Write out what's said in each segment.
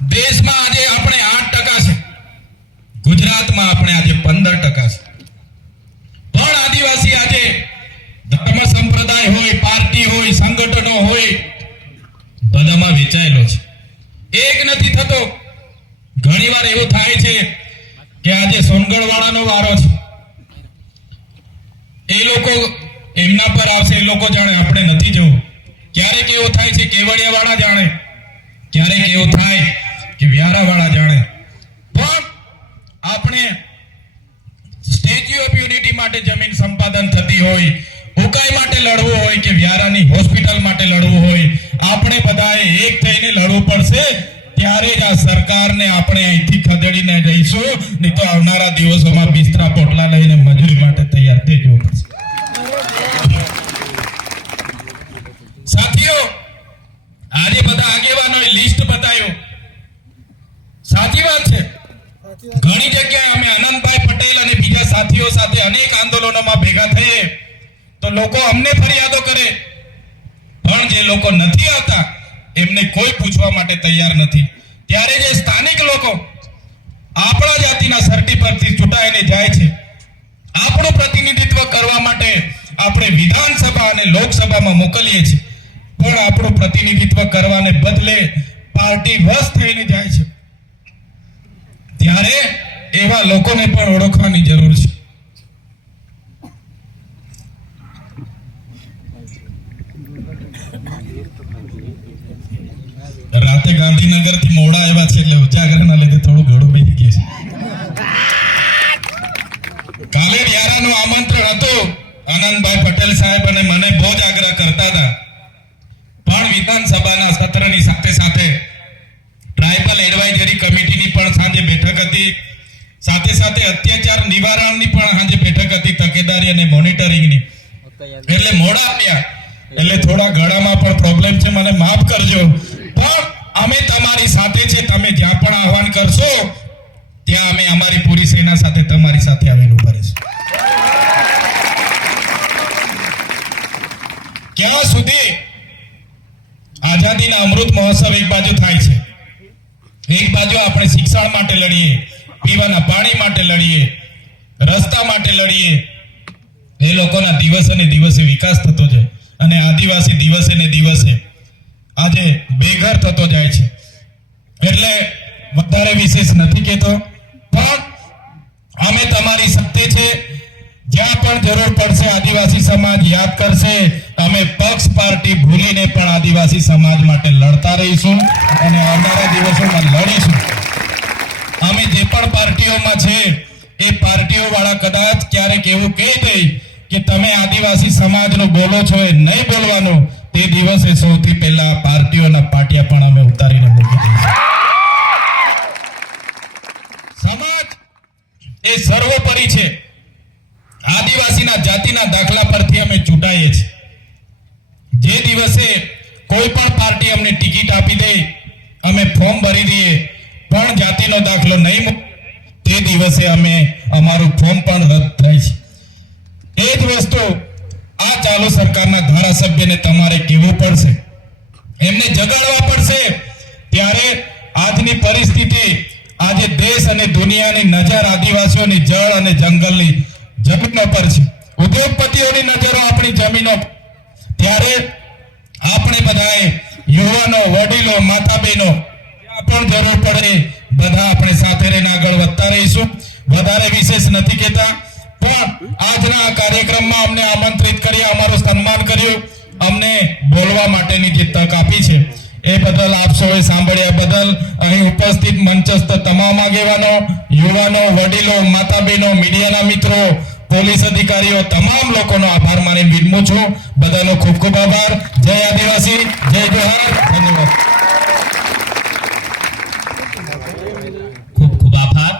દેશમાં આજે આપણે 8% છે, ગુજરાતમાં આપણે આજે 15% છે. પણ આદિવાસી આજે ધર્મ સંપ્રદાય હોય, પાર્ટી હોય, સંગઠનો હોય, બધામાં વેચાયેલો છે. એક નથી થતો. ઘણીવાર એવું થાય છે કે આજે સોનગઢવાળાનો વારો છે, એ લોકો એમના પર આવશે, એ લોકો જાણે, આપણે નથી જવું. ક્યારેક એવું થાય છે કેવડિયાવાળા જાણે, ક્યારેક એવું થાય કે વ્યારાવાળા જાણે. પણ આપણે સ્ટેચ્યુ ઓફ યુનિટી માટે જમીન સંપાદન થતી હોય, ઉકાઈ માટે લડવું હોય કે વ્યારાની હોસ્પિટલ માટે લડવું હોય, આપણે બધાએ એક થઈને લડવું પડશે. ત્યારે જ આ સરકારને આપણે અહીંથી ખદેડીને જઈશું, નહીં તો આવનારા દિવસોમાં બિસ્તરા પોટલા લઈને મજૂરી માટે તૈયાર થઈ જવું પડશે. સાથીઓ, આજે બધા આગેવાનોએ લિસ્ટ બતાવ્યું. સાચી વાત છે. ઘણી જગ્યાએ અમે આનંદભાઈ પટેલ અને બીજા સાથીઓ સાથે અનેક આંદોલનોમાં ભેગા થઈએ તો લોકો અમને ફરિયાદો કરે, પણ જે લોકો નથી આવતા એમને કોઈ પૂછવા માટે તૈયાર નથી. ત્યારે જે સ્થાનિક લોકો આપણા જાતિના સર્ટી પરથી ચૂંટાઈને જાય છે, આપણું પ્રતિનિધિત્વ કરવા માટે આપણે વિધાનસભા અને લોકસભામાં મોકલીએ છીએ, પણ આપણું પ્રતિનિધિત્વ કરવાને બદલે પાર્ટી વશ થઈને જાય છે. ત્યારે એવા લોકોને પણ ઓળખવાની જરૂર છે. રાતે ગાંધીનગર થી મોડા આવ્યા છે એટલે ઉજાગરના લીધે થોડું ઘણું બેસી ગયું છે. કાલે વ્યારાનું આમંત્રણ હતું. આનંદભાઈ પટેલ સાહેબ અને મને બહુ જ આગ્રહ કરતા હતા, પણ વિધાનસભાના સત્રની સાથે સાથે ટ્રાઇબલ એડવાઇઝરી કમિટીની પણ સાંજે બેઠક હતી, સાથે સાથે અત્યાચાર નિવારણની પણ સાંજે બેઠક હતી, તકેદારી અને મોનિટરિંગની. એટલે મોડા આવ્યા, એટલે થોડા ગળામાં પણ પ્રોબ્લેમ છે, મને માફ કરજો. પણ અમે તમારી સાથે છે. તમે જ્યાં પણ આહવાન કરશો ત્યાં અમે અમારી પૂરી સેના સાથે તમારી સાથે આવીને ઉભા રહીશું. ક્યાં સુધી આઝાદીના અમૃત મહોત્સવ એક બાજુ થાય છે, એક બાજુ આપણે શિક્ષણ માટે લડીએ, પીવાના પાણી માટે લડીએ, રસ્તા માટે લડીએ. એ લોકોના દિવસે ને દિવસે વિકાસ થતો જાય અને આદિવાસી દિવસે ને દિવસે આજે બેઘર થતો જાય છે. એટલે વધારે વિશેષ નથી કહેતો, પણ અમે તમારી સાથે છે. જ્યાં પણ જરૂર પડશે આદિવાસી સમાજ યાદ કરશે. અમે પક્ષ પાર્ટી ભૂલીને પણ આદિવાસી સમાજ માટે લડતા રહીશું અને આવનારા દિવસોમાં લડીશું. અમે જે પણ પાર્ટીઓમાં છે એ પાર્ટીઓ વાળા કદાચ ક્યારેક એવું કહી દે કે તમે આદિવાસી સમાજનો બોલો છો, એ નહીં બોલવાનું, તે દિવસે સૌથી પહેલા પાર્ટીઓના પાટિયા પણ અમે ઉતારીને મૂકી દઈશું. સમાજ એ સર્વોપરી છે. આદિવાસીના જાતિના દાખલા પરથી અમે ચૂંટાઈએ છીએ. જે દિવસે કોઈ પણ પાર્ટી અમને ટિકિટ આપી દે, અમે ફોર્મ ભરી દઈએ, પણ જાતિનો દાખલો નહીં, તે દિવસે અમે અમારું ફોર્મ પણ રદ થાય છે. એ જ વસ્તુ આ ચાલુ સરકારના ધારાસભ્યને તમારે કહેવું પડશે, એમને જગાડવા પડશે. ત્યારે આજની પરિસ્થિતિ, આજે દેશ અને દુનિયાની નજર આદિવાસીઓની જળ અને જંગલની જમીનો પર છે, ઉદ્યોગપતિઓની નજરો આપણી જમીનો. ત્યારે આપણે બધાએ યુવાનો, વડીલો, માતા બહેનો, જ્યાં પણ જરૂર પડે બધા આપણે સાથે રહીને આગળ વધતા રહીશું. વધારે વિશેષ નથી કહેતા, પણ આજના આ કાર્યક્રમમાં અમને આમંત્રિત કર્યા, અમારું સન્માન કર્યું, અમને બોલવા માટેની જે તક આપી છે એ બદલ આપ સૌએ સાંભળ્યા બદલ અહીં ઉપસ્થિત મંચસ્થ તમામ આગેવાનો, યુવાનો, વડીલો, માતા બહેનો, મીડિયાના મિત્રો, પોલીસ અધિકારીઓ, તમામ લોકોનો આભાર માની વિનમું છું. બધાનો ખૂબ ખૂબ આભાર. જય આદિવાસી, જય જોહાર, ધન્યવાદ. ખૂબ ખૂબ આભાર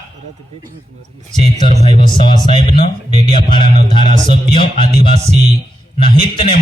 ચેતરભાઈ વસાવા સાહેબનો, ડેડિયાપાડાનો ધારાસભ્ય, આદિવાસીના હિતને